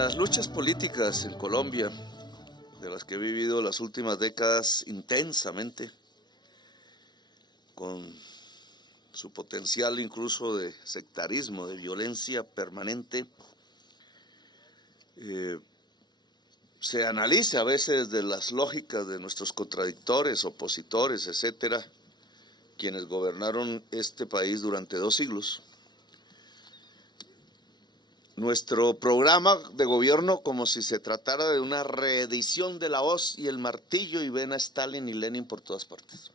las luchas políticas en Colombia, de las que he vivido las últimas décadas intensamente, con su potencial incluso de sectarismo, de violencia permanente, se analiza a veces de las lógicas de nuestros contradictores, opositores, etcétera, quienes gobernaron este país durante 2 siglos. Nuestro programa de gobierno, como si se tratara de una reedición de la hoz y el martillo, y ven a Stalin y Lenin por todas partes.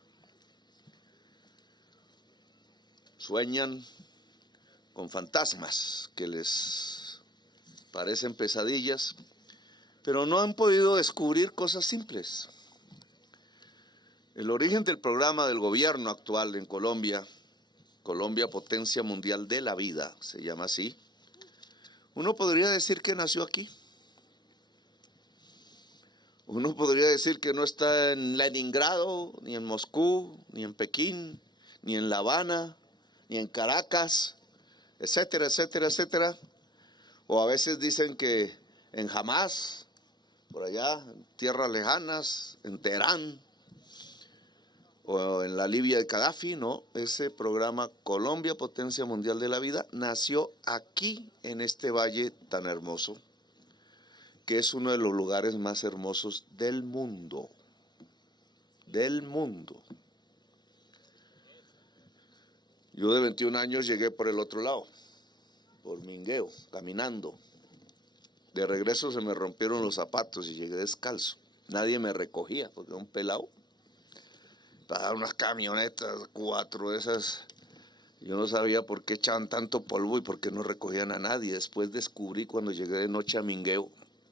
Sueñan con fantasmas que les parecen pesadillas, pero no han podido descubrir cosas simples. El origen del programa del gobierno actual en Colombia, Colombia Potencia Mundial de la Vida, se llama así. Uno podría decir que nació aquí. Uno podría decir que no está en Leningrado, ni en Moscú, ni en Pekín, ni en La Habana, ni en Caracas, etcétera, etcétera, etcétera. O a veces dicen que en Hamas, por allá, en tierras lejanas, en Teherán, o en la Libia de Gaddafi. No, ese programa Colombia Potencia Mundial de la Vida nació aquí, en este valle tan hermoso, que es uno de los lugares más hermosos del mundo. Del mundo. Yo de 21 años llegué por el otro lado, por Mingueo, caminando. De regreso se me rompieron los zapatos y llegué descalzo. Nadie me recogía porque era un pelado. Para unas camionetas, 4 de esas. Yo no sabía por qué echaban tanto polvo y por qué no recogían a nadie. Después descubrí cuando llegué de noche a Mingueo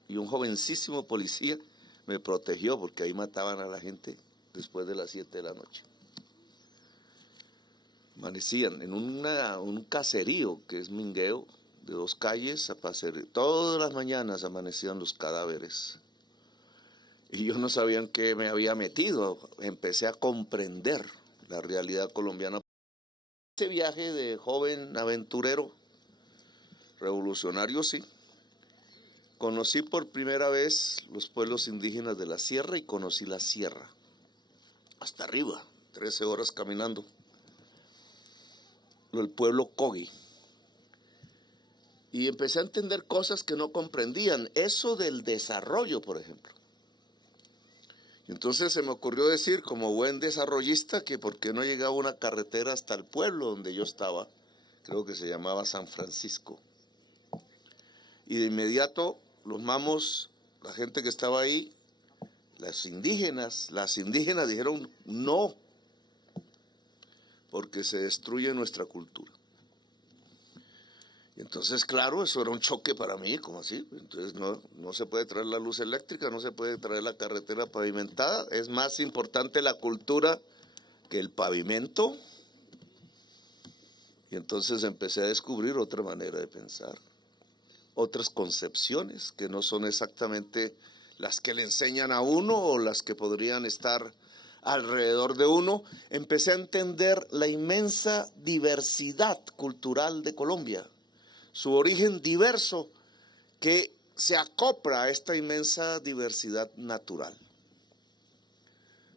y un jovencísimo policía me protegió porque ahí mataban a la gente después de las 7 de la noche. Amanecían en un caserío que es Mingueo, de 2 calles, todas las mañanas amanecían los cadáveres. Y yo no sabía en qué me había metido. Empecé a comprender la realidad colombiana. Ese viaje de joven aventurero, revolucionario, sí. Conocí por primera vez los pueblos indígenas de la sierra y conocí la sierra. Hasta arriba, 13 horas caminando. El pueblo Cogi. Y empecé a entender cosas que no comprendían. Eso del desarrollo, por ejemplo. Entonces se me ocurrió decir, como buen desarrollista, que por qué no llegaba una carretera hasta el pueblo donde yo estaba, creo que se llamaba San Francisco. Y de inmediato los mamos, la gente que estaba ahí, las indígenas dijeron no, porque se destruye nuestra cultura. Y entonces, claro, eso era un choque para mí, como así. Entonces no se puede traer la luz eléctrica, no se puede traer la carretera pavimentada. Es más importante la cultura que el pavimento. Y entonces empecé a descubrir otra manera de pensar, otras concepciones que no son exactamente las que le enseñan a uno o las que podrían estar alrededor de uno. Empecé a entender la inmensa diversidad cultural de Colombia, su origen diverso que se acopla a esta inmensa diversidad natural.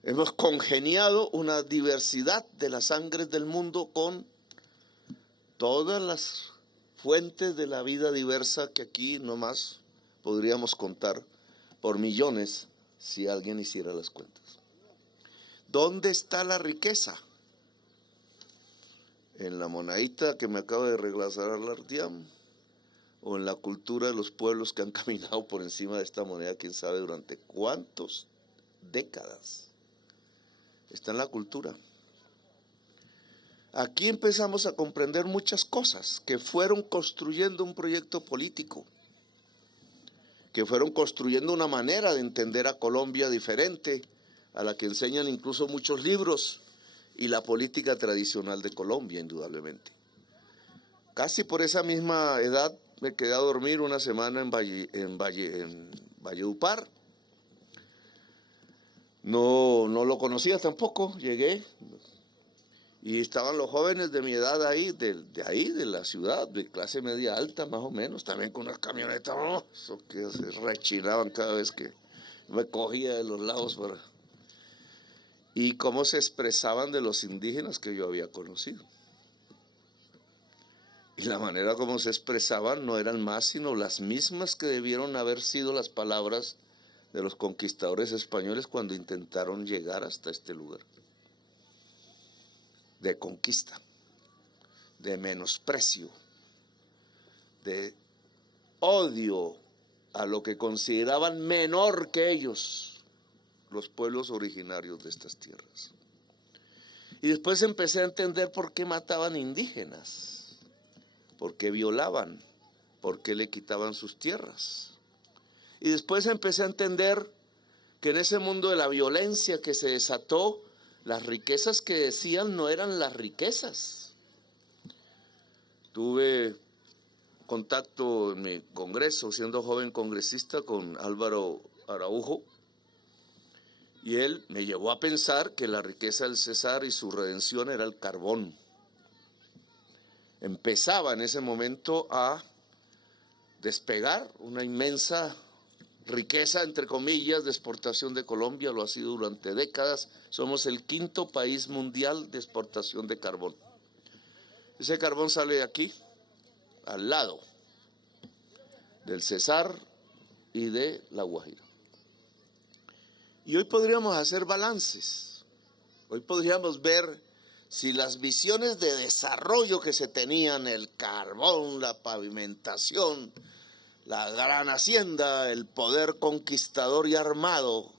Hemos congeniado una diversidad de las sangres del mundo con todas las fuentes de la vida diversa que aquí nomás podríamos contar por millones si alguien hiciera las cuentas. ¿Dónde está la riqueza? ¿En la monedita que me acaba de regresar Lartiam? ¿O en la cultura de los pueblos que han caminado por encima de esta moneda, quién sabe durante cuántas décadas? Está en la cultura. Aquí empezamos a comprender muchas cosas que fueron construyendo un proyecto político, que fueron construyendo una manera de entender a Colombia diferente a la que enseñan incluso muchos libros y la política tradicional de Colombia, indudablemente. Casi por esa misma edad me quedé a dormir una semana en Valledupar. No lo conocía tampoco, llegué Y estaban los jóvenes de mi edad ahí, de la ciudad, de clase media alta más o menos, también con unas camionetas, ¡oh! Eso que se rechinaban cada vez que me cogía de los lados para... Y cómo se expresaban de los indígenas que yo había conocido. Y la manera como se expresaban no eran más sino las mismas que debieron haber sido las palabras de los conquistadores españoles cuando intentaron llegar hasta este lugar. De conquista, de menosprecio, de odio a lo que consideraban menor que ellos, los pueblos originarios de estas tierras. Y después empecé a entender por qué mataban indígenas, por qué violaban, por qué le quitaban sus tierras. Y después empecé a entender que en ese mundo de la violencia que se desató, las riquezas que decían no eran las riquezas. Tuve contacto en mi congreso, siendo joven congresista, con Álvaro Araujo, y él me llevó a pensar que la riqueza del Cesar y su redención era el carbón. Empezaba en ese momento a despegar una inmensa riqueza, entre comillas, de exportación de Colombia, lo ha sido durante décadas. Somos el 5º país mundial de exportación de carbón. Ese carbón sale de aquí, al lado del Cesar y de La Guajira. Y hoy podríamos hacer balances. Hoy podríamos ver si las visiones de desarrollo que se tenían, el carbón, la pavimentación, la gran hacienda, el poder conquistador y armado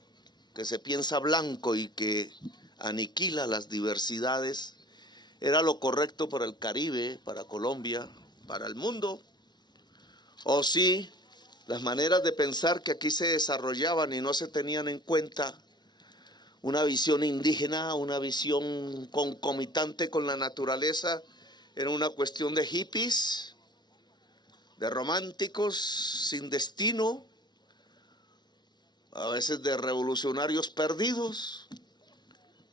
que se piensa blanco y que aniquila las diversidades, era lo correcto para el Caribe, para Colombia, para el mundo, o si las maneras de pensar que aquí se desarrollaban y no se tenían en cuenta una visión indígena, una visión concomitante con la naturaleza, era una cuestión de hippies, de románticos sin destino, a veces de revolucionarios perdidos,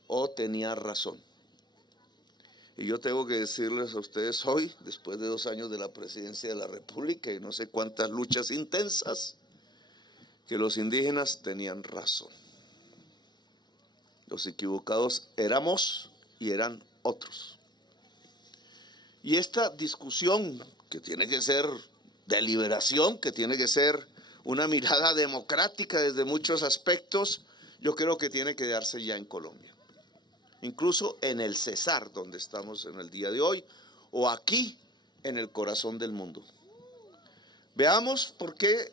o tenía razón. Y yo tengo que decirles a ustedes hoy, después de 2 años de la presidencia de la República y no sé cuántas luchas intensas, que los indígenas tenían razón. Los equivocados éramos y eran otros. Y esta discusión, que tiene que ser deliberación, que tiene que ser una mirada democrática desde muchos aspectos, yo creo que tiene que darse ya en Colombia. Incluso en el Cesar, donde estamos en el día de hoy, o aquí en el corazón del mundo. Veamos por qué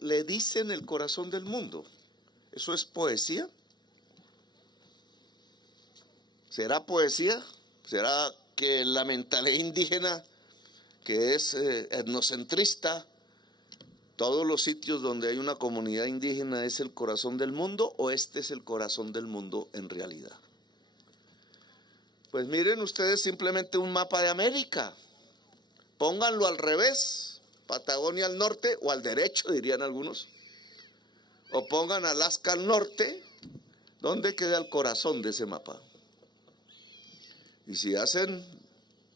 le dicen el corazón del mundo. ¿Eso es poesía? ¿Será poesía? ¿Será que la mentalidad indígena, que es etnocentrista, todos los sitios donde hay una comunidad indígena es el corazón del mundo, o este es el corazón del mundo en realidad? Pues miren ustedes simplemente un mapa de América, pónganlo al revés, Patagonia al norte o al derecho dirían algunos, o pongan Alaska al norte. ¿Dónde queda el corazón de ese mapa? Y si hacen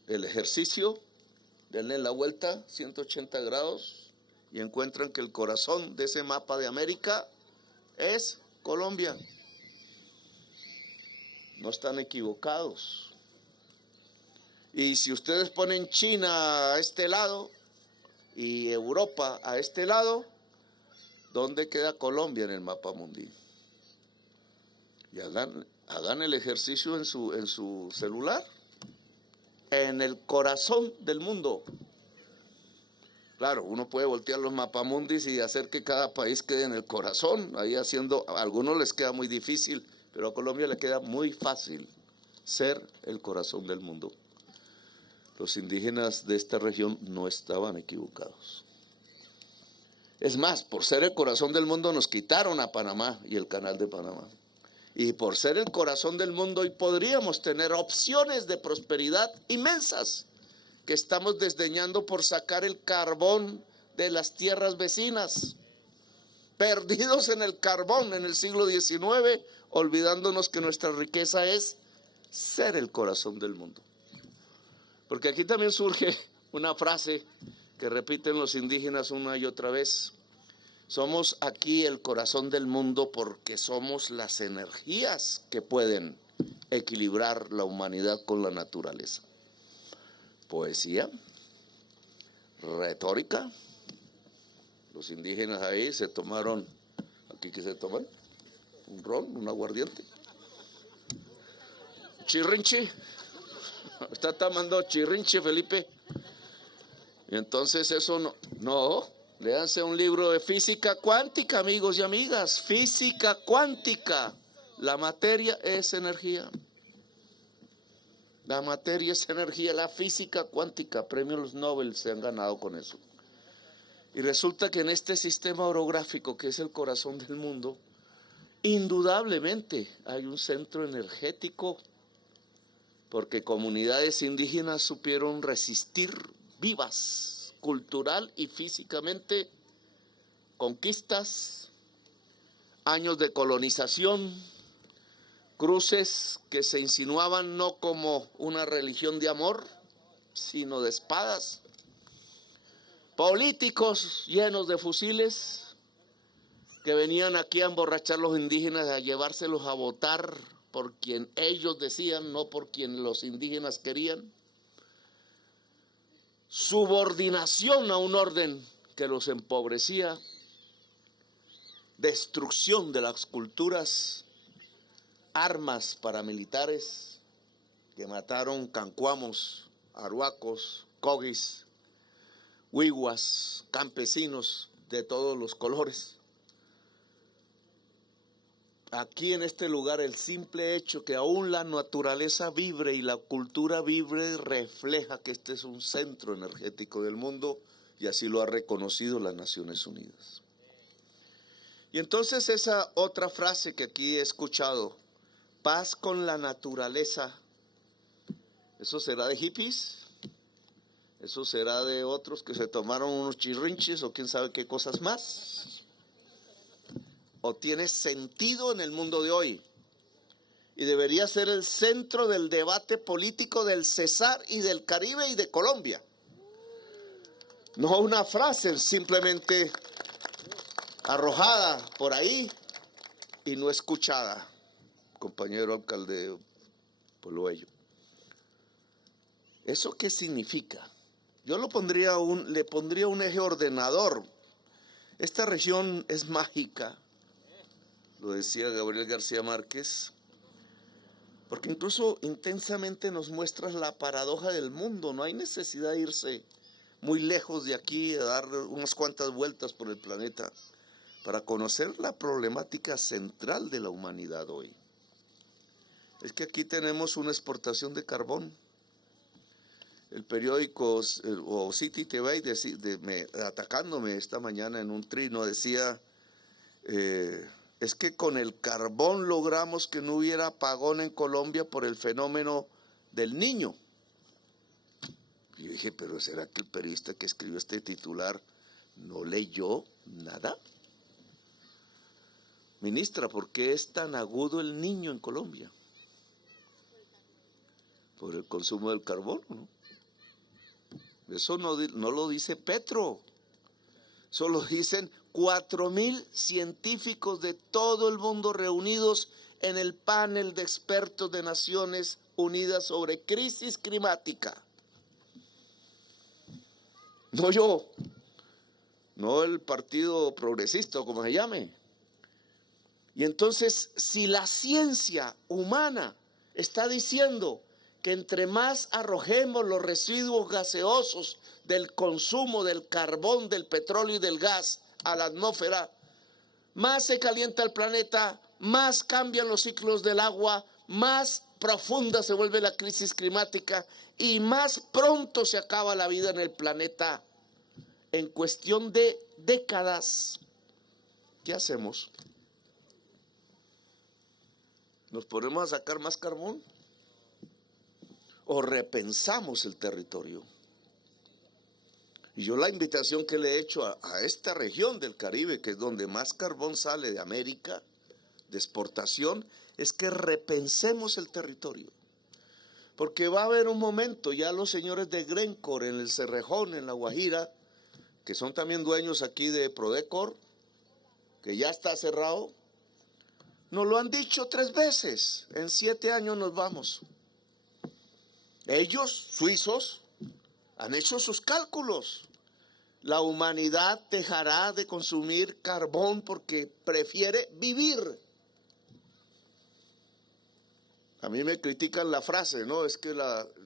el ejercicio, denle la vuelta 180 grados y encuentran que el corazón de ese mapa de América es Colombia. No están equivocados. Y si ustedes ponen China a este lado y Europa a este lado, ¿dónde queda Colombia en el mapa mundial? Y hagan el ejercicio en su celular, en el corazón del mundo. Claro, uno puede voltear los mapamundis y hacer que cada país quede en el corazón, ahí haciendo, a algunos les queda muy difícil, pero a Colombia le queda muy fácil ser el corazón del mundo. Los indígenas de esta región no estaban equivocados. Es más, por ser el corazón del mundo nos quitaron a Panamá y el canal de Panamá. Y por ser el corazón del mundo hoy podríamos tener opciones de prosperidad inmensas que estamos desdeñando por sacar el carbón de las tierras vecinas. Perdidos en el carbón en el siglo XIX, olvidándonos que nuestra riqueza es ser el corazón del mundo. Porque aquí también surge una frase que repiten los indígenas una y otra vez. Somos aquí el corazón del mundo porque somos las energías que pueden equilibrar la humanidad con la naturaleza. Poesía, retórica. Los indígenas ahí se tomaron, ¿aquí qué se toman? Un ron, un aguardiente. Chirrinche. Está tomando chirrinche, Felipe. Y entonces eso no, léanse un libro de física cuántica, amigos y amigas. Física cuántica. La materia es energía. La materia es energía, la física cuántica. Premios Nobel se han ganado con eso. Y resulta que en este sistema orográfico, que es el corazón del mundo, indudablemente hay un centro energético, porque comunidades indígenas supieron resistir vivas, cultural y físicamente, conquistas, años de colonización, cruces que se insinuaban no como una religión de amor, sino de espadas, políticos llenos de fusiles que venían aquí a emborrachar a los indígenas, a llevárselos a votar por quien ellos decían, no por quien los indígenas querían. Subordinación a un orden que los empobrecía, destrucción de las culturas, armas paramilitares que mataron cancuamos, aruacos, cogis, huihuas, campesinos de todos los colores. Aquí en este lugar el simple hecho que aún la naturaleza vibre y la cultura vibre refleja que este es un centro energético del mundo, y así lo ha reconocido las Naciones Unidas. Y entonces esa otra frase que aquí he escuchado, paz con la naturaleza, ¿eso será de hippies? ¿Eso será de otros que se tomaron unos chirrinches o quién sabe qué cosas más? ¿O tiene sentido en el mundo de hoy? Y debería ser el centro del debate político del Cesar y del Caribe y de Colombia. No una frase simplemente arrojada por ahí y no escuchada, compañero alcalde Poloello. ¿Eso qué significa? Yo le pondría un eje ordenador. Esta región es mágica, lo decía Gabriel García Márquez, porque incluso intensamente nos muestra la paradoja del mundo. No hay necesidad de irse muy lejos de aquí a dar unas cuantas vueltas por el planeta para conocer la problemática central de la humanidad hoy. Es que aquí tenemos una exportación de carbón. El periódico o City TV, atacándome esta mañana en un trino, decía, es que con el carbón logramos que no hubiera apagón en Colombia por el fenómeno del Niño. Y yo dije, pero ¿será que el periodista que escribió este titular no leyó nada? Ministra, ¿por qué es tan agudo el Niño en Colombia? Por el consumo del carbón, ¿no? Eso no lo dice Petro, eso lo dicen 4,000 científicos de todo el mundo reunidos en el panel de expertos de Naciones Unidas sobre crisis climática. No yo, no el Partido Progresista o como se llame. Y entonces, si la ciencia humana está diciendo que entre más arrojemos los residuos gaseosos del consumo del carbón, del petróleo y del gas a la atmósfera, más se calienta el planeta, más cambian los ciclos del agua, más profunda se vuelve la crisis climática y más pronto se acaba la vida en el planeta. En cuestión de décadas, ¿qué hacemos? ¿Nos ponemos a sacar más carbón? ¿O repensamos el territorio? Y yo la invitación que le he hecho a esta región del Caribe, que es donde más carbón sale de América, de exportación, es que repensemos el territorio. Porque va a haber un momento, ya los señores de Glencore en el Cerrejón, en La Guajira, que son también dueños aquí de Prodecor, que ya está cerrado, nos lo han dicho 3 veces, en 7 años nos vamos. Ellos, suizos, han hecho sus cálculos. La humanidad dejará de consumir carbón porque prefiere vivir. A mí me critican la frase, ¿no? Es que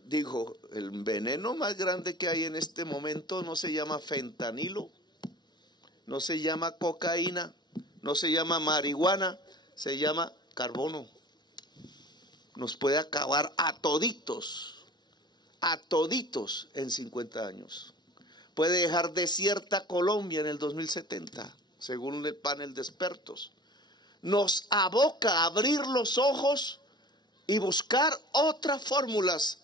dijo, el veneno más grande que hay en este momento no se llama fentanilo, no se llama cocaína, no se llama marihuana, se llama carbono. Nos puede acabar a toditos en 50 años. Puede dejar desierta Colombia en el 2070, según el panel de expertos. Nos aboca a abrir los ojos y buscar otras fórmulas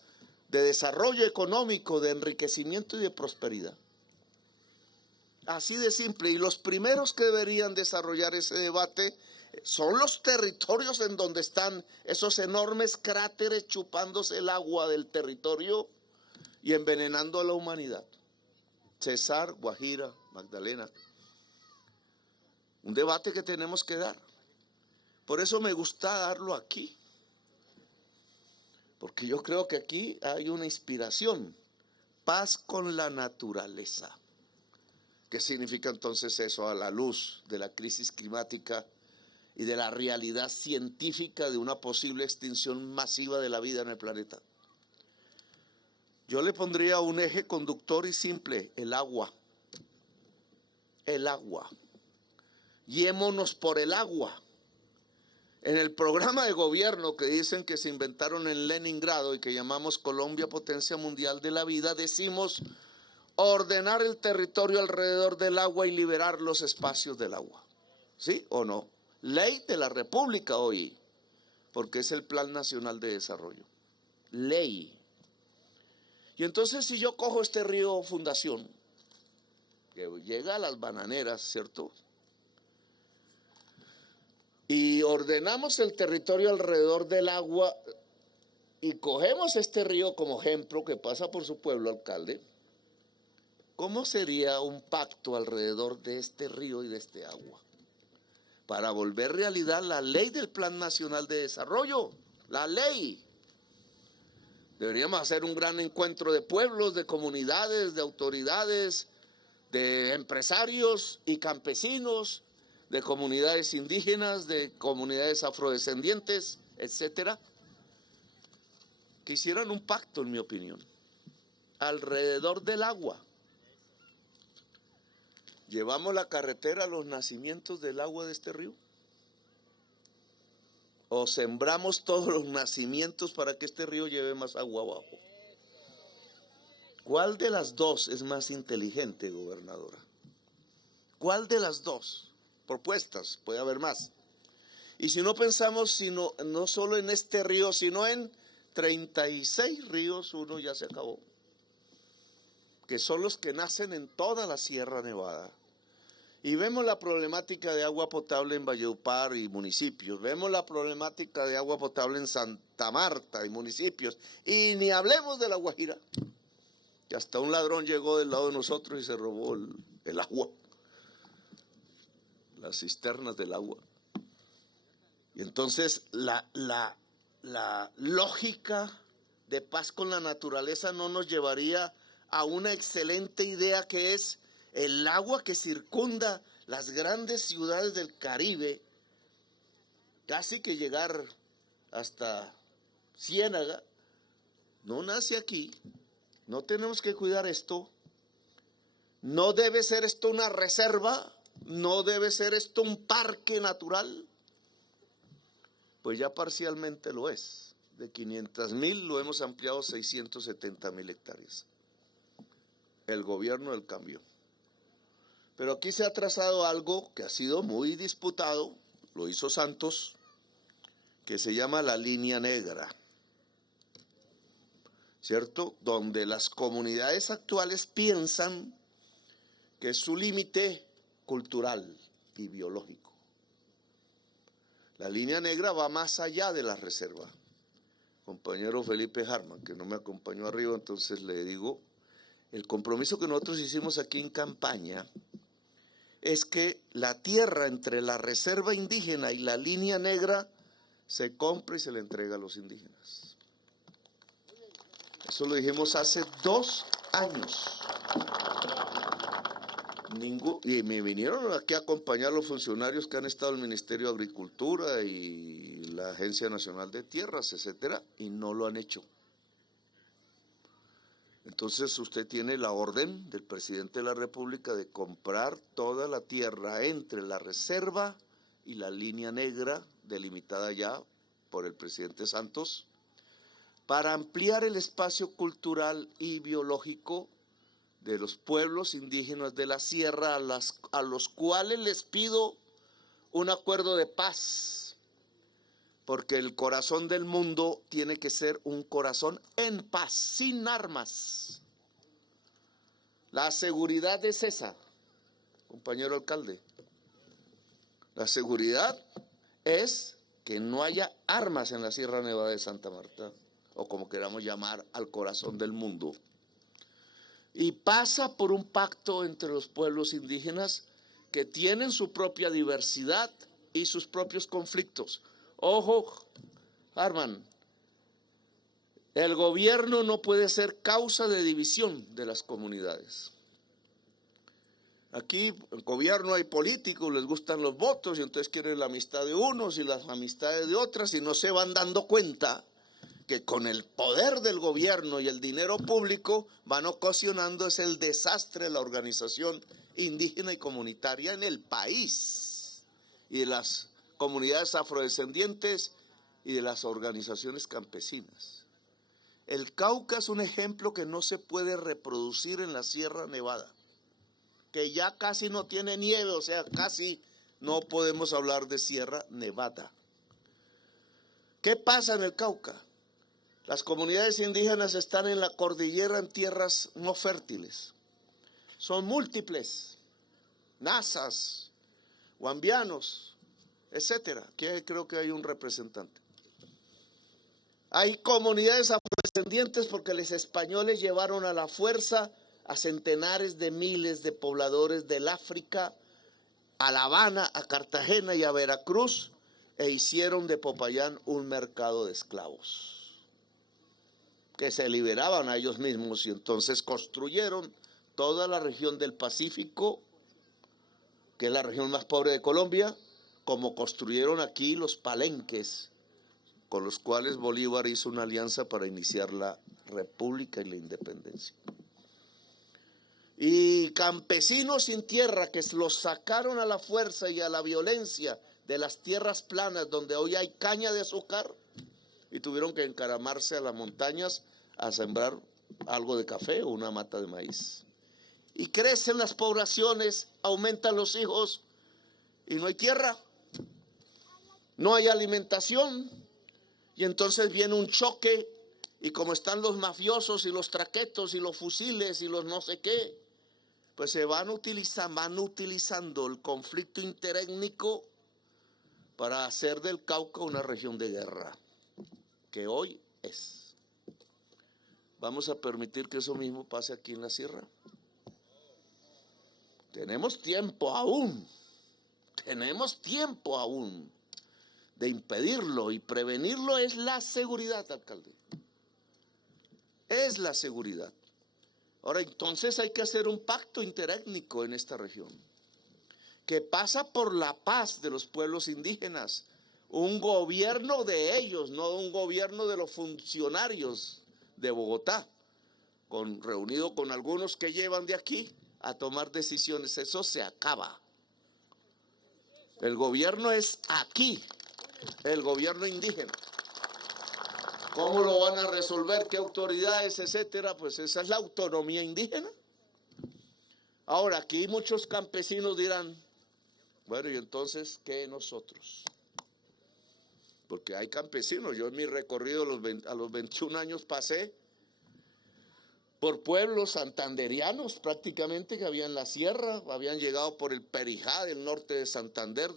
de desarrollo económico, de enriquecimiento y de prosperidad. Así de simple. Y los primeros que deberían desarrollar ese debate son los territorios en donde están esos enormes cráteres chupándose el agua del territorio y envenenando a la humanidad. Cesar, Guajira, Magdalena. Un debate que tenemos que dar. Por eso me gusta darlo aquí. Porque yo creo que aquí hay una inspiración. Paz con la naturaleza. ¿Qué significa entonces eso a la luz de la crisis climática y de la realidad científica de una posible extinción masiva de la vida en el planeta? Yo le pondría un eje conductor y simple: el agua. El agua. Guiémonos por el agua. En el programa de gobierno que dicen que se inventaron en Leningrado y que llamamos Colombia Potencia Mundial de la Vida, decimos ordenar el territorio alrededor del agua y liberar los espacios del agua. ¿Sí o no? Ley de la República hoy, porque es el Plan Nacional de Desarrollo. Ley. Y entonces si yo cojo este río Fundación, que llega a las bananeras, ¿cierto? Y ordenamos el territorio alrededor del agua y cogemos este río como ejemplo que pasa por su pueblo, alcalde, ¿cómo sería un pacto alrededor de este río y de este agua? Para volver realidad la ley del Plan Nacional de Desarrollo, la ley. Deberíamos hacer un gran encuentro de pueblos, de comunidades, de autoridades, de empresarios y campesinos, de comunidades indígenas, de comunidades afrodescendientes, etcétera, que hicieran un pacto, en mi opinión, alrededor del agua. ¿Llevamos la carretera a los nacimientos del agua de este río? ¿O sembramos todos los nacimientos para que este río lleve más agua abajo? ¿Cuál de las dos es más inteligente, gobernadora? ¿Cuál de las dos? Propuestas, puede haber más. Y si no pensamos no solo en este río, sino en 36 ríos, uno ya se acabó, que son los que nacen en toda la Sierra Nevada. Y vemos la problemática de agua potable en Valledupar y municipios, vemos la problemática de agua potable en Santa Marta y municipios, y ni hablemos de La Guajira, que hasta un ladrón llegó del lado de nosotros y se robó el agua, las cisternas del agua. Y entonces la lógica de paz con la naturaleza no nos llevaría a una excelente idea, que es el agua que circunda las grandes ciudades del Caribe, casi que llegar hasta Ciénaga, no nace aquí. No tenemos que cuidar esto. No debe ser esto una reserva, no debe ser esto un parque natural. Pues ya parcialmente lo es. De 500,000 lo hemos ampliado a 670,000 hectáreas. El gobierno del cambio. Pero aquí se ha trazado algo que ha sido muy disputado, lo hizo Santos, que se llama la línea negra, ¿cierto? Donde las comunidades actuales piensan que es su límite cultural y biológico. La línea negra va más allá de la reserva. compañero Felipe Harman, que no me acompañó arriba, entonces le digo, el compromiso que nosotros hicimos aquí en campaña es que la tierra entre la reserva indígena y la línea negra se compra y se le entrega a los indígenas. Eso lo dijimos hace 2 años. Y me vinieron aquí a acompañar los funcionarios que han estado en el Ministerio de Agricultura y la Agencia Nacional de Tierras, etcétera, y no lo han hecho. Entonces usted tiene la orden del presidente de la República de comprar toda la tierra entre la reserva y la línea negra, delimitada ya por el presidente Santos, para ampliar el espacio cultural y biológico de los pueblos indígenas de la sierra, a los cuales les pido un acuerdo de paz, porque el corazón del mundo tiene que ser un corazón en paz, sin armas. La seguridad es esa, compañero alcalde. La seguridad es que no haya armas en la Sierra Nevada de Santa Marta, o como queramos llamar, al corazón del mundo. Y pasa por un pacto entre los pueblos indígenas que tienen su propia diversidad y sus propios conflictos. Ojo, Harman, el gobierno no puede ser causa de división de las comunidades. Aquí el gobierno hay políticos, les gustan los votos y entonces quieren la amistad de unos y las amistades de otras y no se van dando cuenta que con el poder del gobierno y el dinero público van ocasionando es el desastre de la organización indígena y comunitaria en el país y de las comunidades afrodescendientes y de las organizaciones campesinas. El Cauca es un ejemplo que no se puede reproducir en la Sierra Nevada, que ya casi no tiene nieve, o sea, casi no podemos hablar de Sierra Nevada. ¿Qué pasa en el Cauca? Las comunidades indígenas están en la cordillera en tierras no fértiles. Son múltiples, nazas, guambianos, etcétera. Aquí creo que hay un representante. Hay comunidades afrodescendientes porque los españoles llevaron a la fuerza a centenares de miles de pobladores del África, a La Habana, a Cartagena y a Veracruz, e hicieron de Popayán un mercado de esclavos que se liberaban a ellos mismos y entonces construyeron toda la región del Pacífico, que es la región más pobre de Colombia, como construyeron aquí los palenques, con los cuales Bolívar hizo una alianza para iniciar la república y la independencia. Y campesinos sin tierra que los sacaron a la fuerza y a la violencia de las tierras planas donde hoy hay caña de azúcar, y tuvieron que encaramarse a las montañas a sembrar algo de café o una mata de maíz. Y crecen las poblaciones, aumentan los hijos y no hay tierra, no hay alimentación, y entonces viene un choque y como están los mafiosos y los traquetos y los fusiles y los no sé qué, pues se van utilizando el conflicto interétnico para hacer del Cauca una región de guerra, que hoy es. ¿Vamos a permitir que eso mismo pase aquí en la sierra? Tenemos tiempo aún de impedirlo, y prevenirlo es la seguridad, alcalde. Es la seguridad. Ahora, entonces hay que hacer un pacto interétnico en esta región, que pasa por la paz de los pueblos indígenas, un gobierno de ellos, no un gobierno de los funcionarios de Bogotá, reunido con algunos que llevan de aquí a tomar decisiones. Eso se acaba. El gobierno es aquí, el gobierno indígena. ¿Cómo lo van a resolver? ¿Qué autoridades, etcétera? Pues esa es la autonomía indígena. Ahora, aquí muchos campesinos dirán, bueno, ¿y entonces qué nosotros? Porque hay campesinos. Yo en mi recorrido a los 21 años pasé por pueblos santanderianos prácticamente que había en la sierra, habían llegado por el Perijá del norte de Santander,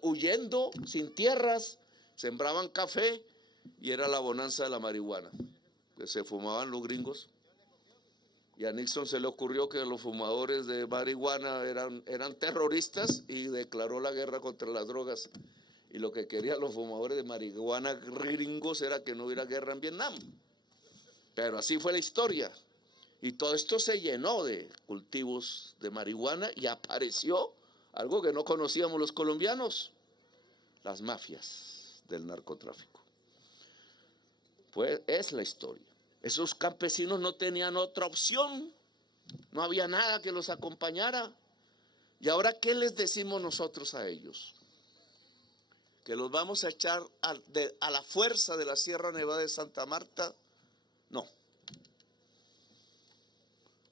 huyendo sin tierras, sembraban café y era la bonanza de la marihuana, que se fumaban los gringos. Y a Nixon se le ocurrió que los fumadores de marihuana eran terroristas y declaró la guerra contra las drogas. Y lo que querían los fumadores de marihuana gringos era que no hubiera guerra en Vietnam. Pero así fue la historia. Y todo esto se llenó de cultivos de marihuana y apareció algo que no conocíamos los colombianos: las mafias del narcotráfico. Es la historia. Esos campesinos no tenían otra opción, no había nada que los acompañara. ¿Y ahora qué les decimos nosotros a ellos? ¿Que los vamos a echar a la fuerza de la Sierra Nevada de Santa Marta? No.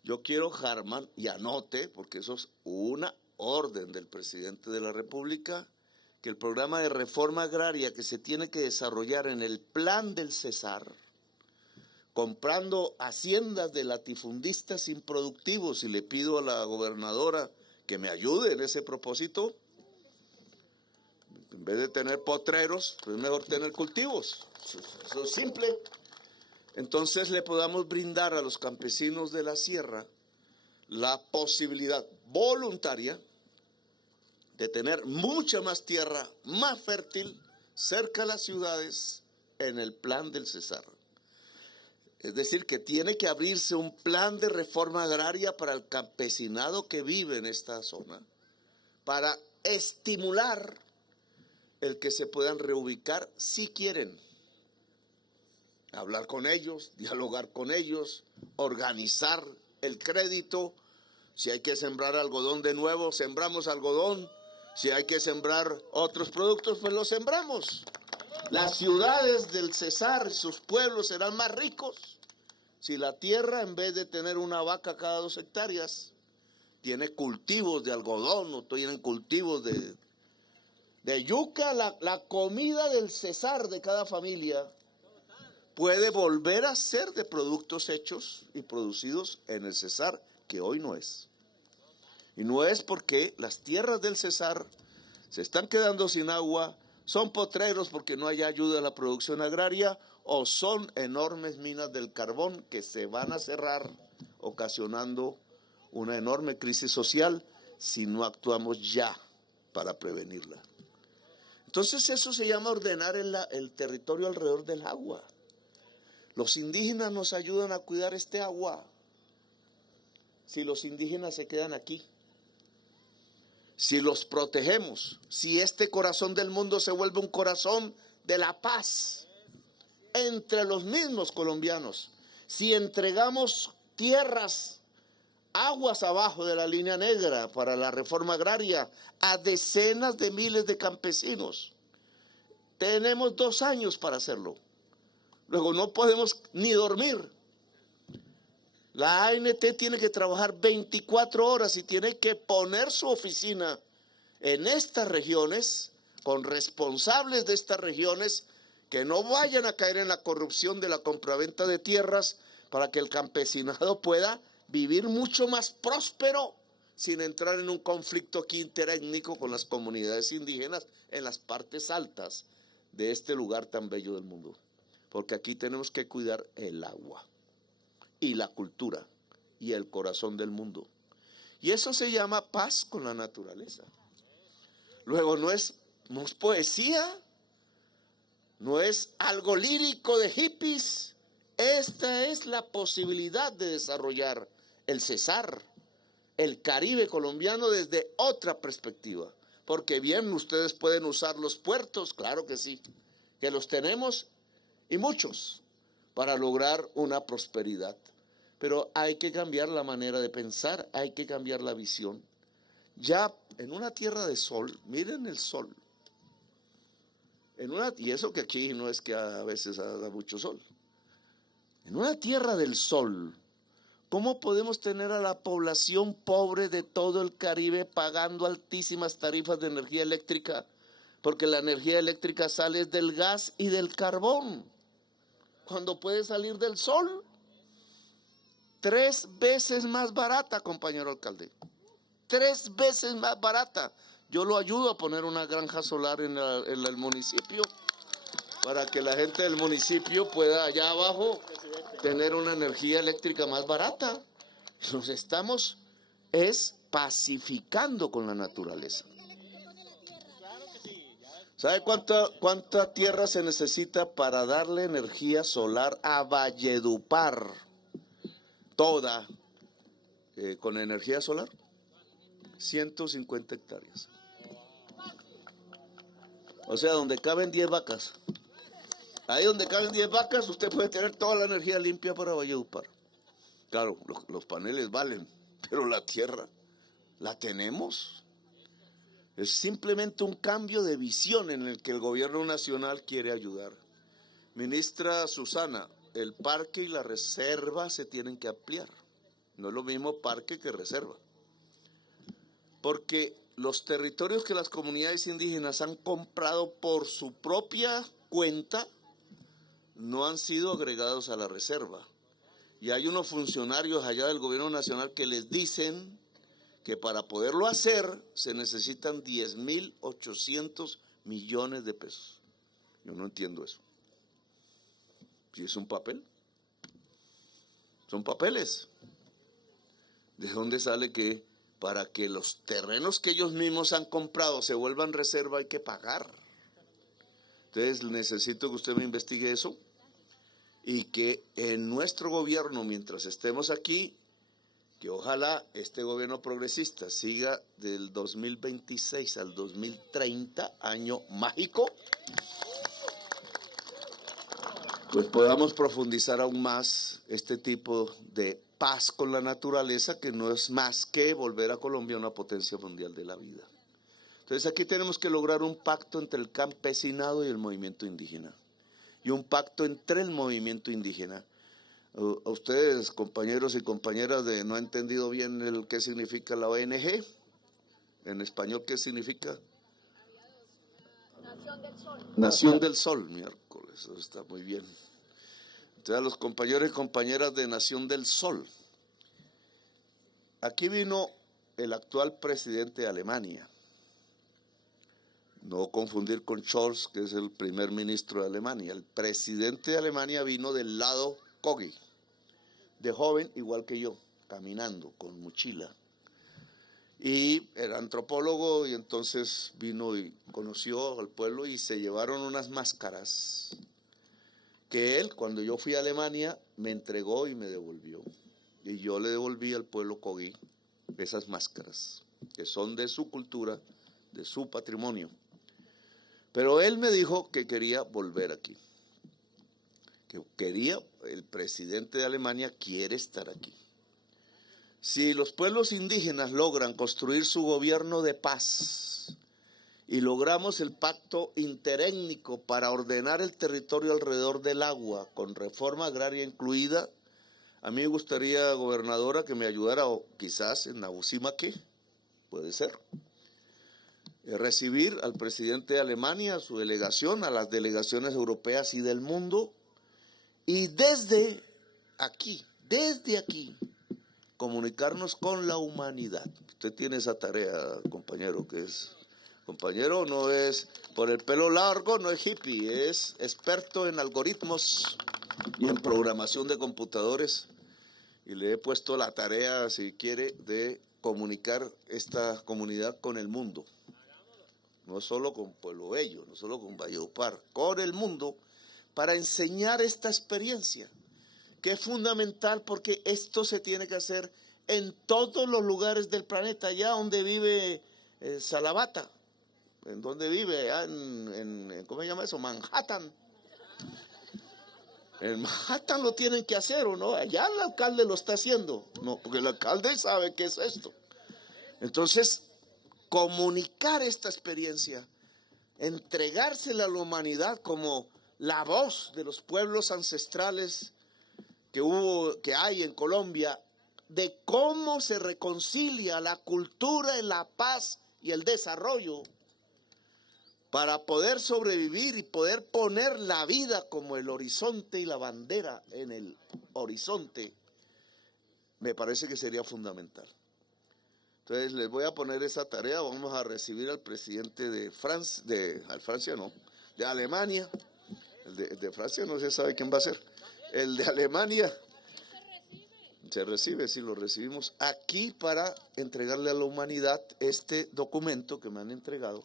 Yo quiero, Harman, y anote, porque eso es una orden del presidente de la República, que el programa de reforma agraria que se tiene que desarrollar en el plan del Cesar, comprando haciendas de latifundistas improductivos, y le pido a la gobernadora que me ayude en ese propósito. En vez de tener potreros, pues es mejor tener cultivos. Eso es simple. Entonces le podamos brindar a los campesinos de la sierra la posibilidad voluntaria de tener mucha más tierra, más fértil, cerca a las ciudades, en el plan del Cesar. Es decir, que tiene que abrirse un plan de reforma agraria para el campesinado que vive en esta zona, para estimular el que se puedan reubicar si quieren. Hablar con ellos, dialogar con ellos, organizar el crédito. Si hay que sembrar algodón de nuevo, sembramos algodón. Si hay que sembrar otros productos, pues los sembramos. Las ciudades del Cesar, sus pueblos serán más ricos si la tierra, en vez de tener una vaca cada 2 hectáreas, tiene cultivos de algodón o tienen cultivos de yuca. La comida del Cesar de cada familia puede volver a ser de productos hechos y producidos en el Cesar, que hoy no es. Y no es porque las tierras del Cesar se están quedando sin agua, son potreros porque no hay ayuda a la producción agraria, o son enormes minas del carbón que se van a cerrar, ocasionando una enorme crisis social si no actuamos ya para prevenirla. Entonces eso se llama ordenar el territorio alrededor del agua. Los indígenas nos ayudan a cuidar este agua. Si los indígenas se quedan aquí, si los protegemos, si este corazón del mundo se vuelve un corazón de la paz entre los mismos colombianos, si entregamos tierras, aguas abajo de la línea negra para la reforma agraria a decenas de miles de campesinos, tenemos 2 años para hacerlo. Luego no podemos ni dormir. La ANT tiene que trabajar 24 horas y tiene que poner su oficina en estas regiones, con responsables de estas regiones, que no vayan a caer en la corrupción de la compraventa de tierras, para que el campesinado pueda vivir mucho más próspero sin entrar en un conflicto aquí interétnico con las comunidades indígenas en las partes altas de este lugar tan bello del mundo. Porque aquí tenemos que cuidar el agua y la cultura y el corazón del mundo. Y eso se llama paz con la naturaleza. Luego no es poesía, no es algo lírico de hippies. Esta es la posibilidad de desarrollar el Cesar, el Caribe colombiano, desde otra perspectiva. Porque bien, ustedes pueden usar los puertos, claro que sí, que los tenemos y muchos, para lograr una prosperidad. Pero hay que cambiar la manera de pensar, hay que cambiar la visión. Ya en una tierra de sol, miren el sol. Y eso que aquí no es que a veces haga mucho sol. En una tierra del sol, ¿cómo podemos tener a la población pobre de todo el Caribe pagando altísimas tarifas de energía eléctrica? Porque la energía eléctrica sale del gas y del carbón, cuando puede salir del sol. 3 veces más barata, compañero alcalde. 3 veces más barata. Yo lo ayudo a poner una granja solar en el municipio para que la gente del municipio pueda allá abajo tener una energía eléctrica más barata. Nos estamos pacificando con la naturaleza. ¿Sabe cuánta tierra se necesita para darle energía solar a Valledupar? Toda con energía solar. 150 hectáreas. O sea, donde caben 10 vacas. Ahí donde caben 10 vacas, usted puede tener toda la energía limpia para Valledupar. Claro, los paneles valen, pero la tierra la tenemos. Es simplemente un cambio de visión en el que el gobierno nacional quiere ayudar. Ministra Susana, el parque y la reserva se tienen que ampliar. No es lo mismo parque que reserva. Porque los territorios que las comunidades indígenas han comprado por su propia cuenta no han sido agregados a la reserva. Y hay unos funcionarios allá del gobierno nacional que les dicen que para poderlo hacer se necesitan 10.800 millones de pesos. Yo no entiendo eso. Si es un papel, son papeles. ¿De dónde sale que para que los terrenos que ellos mismos han comprado se vuelvan reserva hay que pagar? Entonces necesito que usted me investigue eso y que en nuestro gobierno, mientras estemos aquí, que ojalá este gobierno progresista siga del 2026 al 2030, año mágico, pues podamos profundizar aún más este tipo de paz con la naturaleza, que no es más que volver a Colombia una potencia mundial de la vida. Entonces aquí tenemos que lograr un pacto entre el campesinado y el movimiento indígena, y un pacto entre el movimiento indígena. A ustedes, compañeros y compañeras, no han entendido bien qué significa la ONG. En español, ¿qué significa? Nación del Sol. Nación del Sol, miércoles, eso está muy bien. Entonces, a los compañeros y compañeras de Nación del Sol. Aquí vino el actual presidente de Alemania. No confundir con Scholz, que es el primer ministro de Alemania. El presidente de Alemania vino del lado Kogi, de joven, igual que yo, caminando con mochila. Y era antropólogo, y entonces vino y conoció al pueblo y se llevaron unas máscaras que él, cuando yo fui a Alemania, me entregó y me devolvió. Y yo le devolví al pueblo Kogi esas máscaras, que son de su cultura, de su patrimonio. Pero él me dijo que quería volver aquí. Que quería, el presidente de Alemania quiere estar aquí. Si los pueblos indígenas logran construir su gobierno de paz y logramos el pacto interétnico para ordenar el territorio alrededor del agua, con reforma agraria incluida, a mí me gustaría, gobernadora, que me ayudara, o quizás en Nabusimaque, puede ser, recibir al presidente de Alemania, a su delegación, a las delegaciones europeas y del mundo, y desde aquí, comunicarnos con la humanidad. Usted tiene esa tarea, compañero, compañero no es por el pelo largo, no es hippie, es experto en algoritmos y en programación de computadores. Y le he puesto la tarea, si quiere, de comunicar esta comunidad con el mundo. No solo con Pueblo Bello, no solo con Valledupar, con el mundo, para enseñar esta experiencia, que es fundamental porque esto se tiene que hacer en todos los lugares del planeta, allá donde vive Salabata, en donde vive, allá ¿cómo se llama eso? Manhattan. En Manhattan lo tienen que hacer, ¿o no? Allá el alcalde lo está haciendo, no, porque el alcalde sabe qué es esto. Entonces, comunicar esta experiencia, entregársela a la humanidad como la voz de los pueblos ancestrales que hay en Colombia, de cómo se reconcilia la cultura, la paz y el desarrollo para poder sobrevivir y poder poner la vida como el horizonte y la bandera en el horizonte, me parece que sería fundamental. Entonces les voy a poner esa tarea. Vamos a recibir al presidente de Alemania, El de Francia no se sabe quién va a ser. El de Alemania se recibe, sí, lo recibimos aquí para entregarle a la humanidad este documento que me han entregado,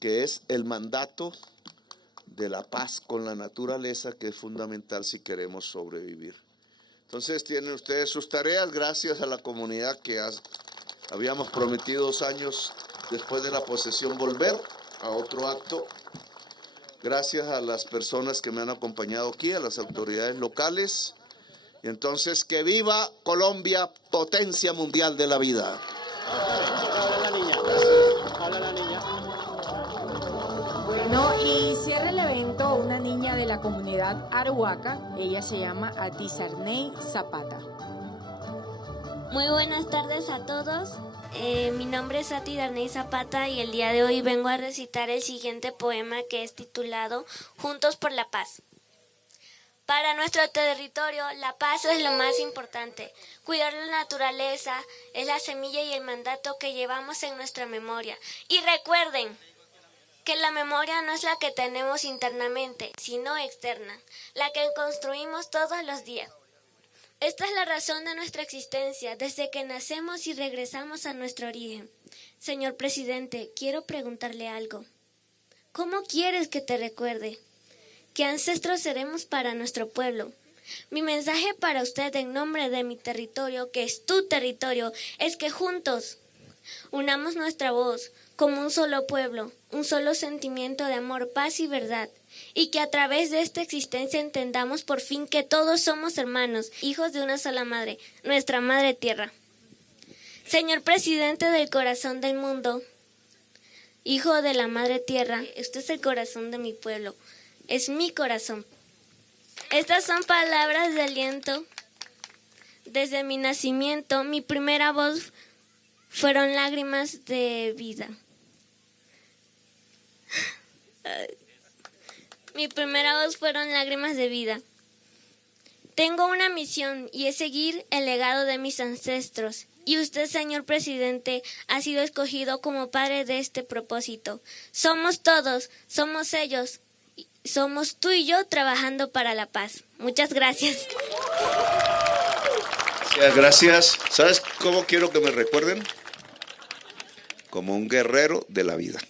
que es el mandato de la paz con la naturaleza, que es fundamental si queremos sobrevivir. Entonces tienen ustedes sus tareas, gracias a la comunidad que habíamos prometido 2 años después de la posesión volver a otro acto. Gracias a las personas que me han acompañado aquí, a las autoridades locales. Y entonces, que viva Colombia, potencia mundial de la vida. Habla la niña. Habla la niña. Bueno, y cierra el evento una niña de la comunidad Arhuaca. Ella se llama Atizarney Zapata. Muy buenas tardes a todos. Mi nombre es Ati Darney Zapata y el día de hoy vengo a recitar el siguiente poema, que es titulado Juntos por la Paz. Para nuestro territorio, la paz es lo más importante. Cuidar la naturaleza es la semilla y el mandato que llevamos en nuestra memoria. Y recuerden que la memoria no es la que tenemos internamente, sino externa, la que construimos todos los días. Esta es la razón de nuestra existencia, desde que nacemos y regresamos a nuestro origen. Señor presidente, quiero preguntarle algo. ¿Cómo quieres que te recuerde? ¿Qué ancestros seremos para nuestro pueblo? Mi mensaje para usted en nombre de mi territorio, que es tu territorio, es que juntos unamos nuestra voz como un solo pueblo, un solo sentimiento de amor, paz y verdad. Y que a través de esta existencia entendamos por fin que todos somos hermanos, hijos de una sola madre, nuestra madre tierra. Señor presidente del corazón del mundo, hijo de la madre tierra, usted es el corazón de mi pueblo, es mi corazón. Estas son palabras de aliento. Desde mi nacimiento, mi primera voz fueron lágrimas de vida. Mi primera voz fueron lágrimas de vida. Tengo una misión y es seguir el legado de mis ancestros. Y usted, señor presidente, ha sido escogido como padre de este propósito. Somos todos, somos ellos, somos tú y yo trabajando para la paz. Muchas gracias. Gracias. ¿Sabes cómo quiero que me recuerden? Como un guerrero de la vida.